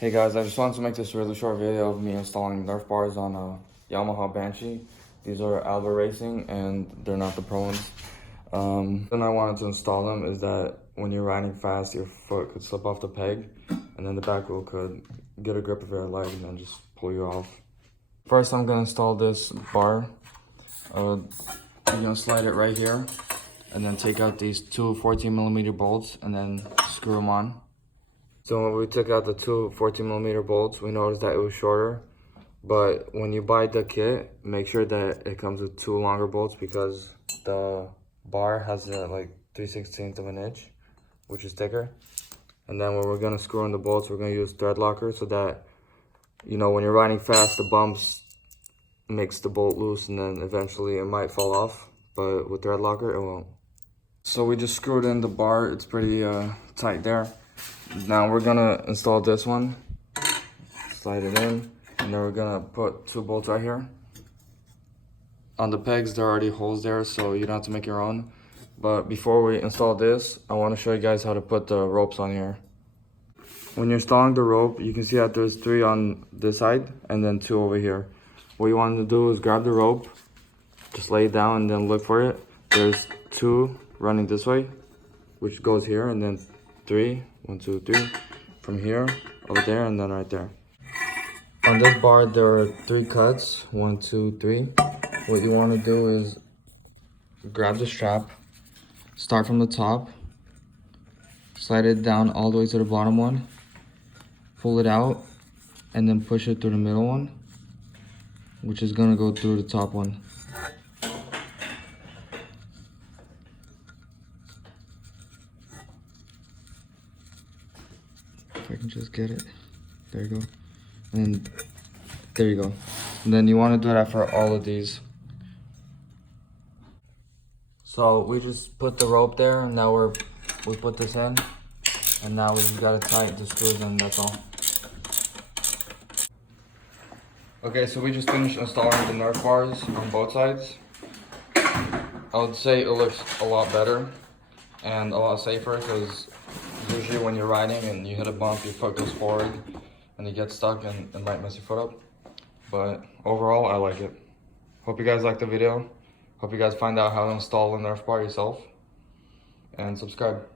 Hey guys, I just wanted to make this really short video of me installing nerf bars on a Yamaha Banshee. These are Alba Racing and they're not the pro ones. Then I wanted to install them is that when you're riding fast, your foot could slip off the peg and then the back wheel could get a grip of your leg and then just pull you off. First, I'm gonna install this bar. You're gonna slide it right here and then take out these two 14mm bolts and then screw them on. So when we took out the two 14mm bolts, we noticed that it was shorter. But when you buy the kit, make sure that it comes with two longer bolts because the bar has like 3/16 of an inch, which is thicker. And then when we're gonna screw in the bolts, we're gonna use thread locker so that, you know, when you're riding fast, the bumps makes the bolt loose and then eventually it might fall off. But with thread locker, it won't. So we just screwed in the bar. It's pretty tight there. Now we're gonna install this one, slide it in, and then we're gonna put two bolts right here. On the pegs, there are already holes there, so you don't have to make your own. But before we install this, I wanna show you guys how to put the ropes on here. When you're installing the rope, you can see that there's three on this side and then two over here. What you want to do is grab the rope, just lay it down and then look for it. There's two running this way, which goes here, and then three, 1, 2, 3, from here, over there, and then right there. On this bar, there are three cuts, 1, 2, 3. What you want to do is grab the strap, start from the top, slide it down all the way to the bottom one, pull it out, and then push it through the middle one, which is gonna go through the top one. If I can just get it. There you go. And there you go. And then you want to do that for all of these. So we just put the rope there, and now we put this in, and now we just gotta tighten the screws and that's all. Okay, so we just finished installing the nerf bars on both sides. I would say it looks a lot better and a lot safer because usually when you're riding and you hit a bump, your foot goes forward and you get stuck and it might mess your foot up. But overall, I like it. Hope you guys liked the video. Hope you guys find out how to install a nerf bar yourself. And subscribe.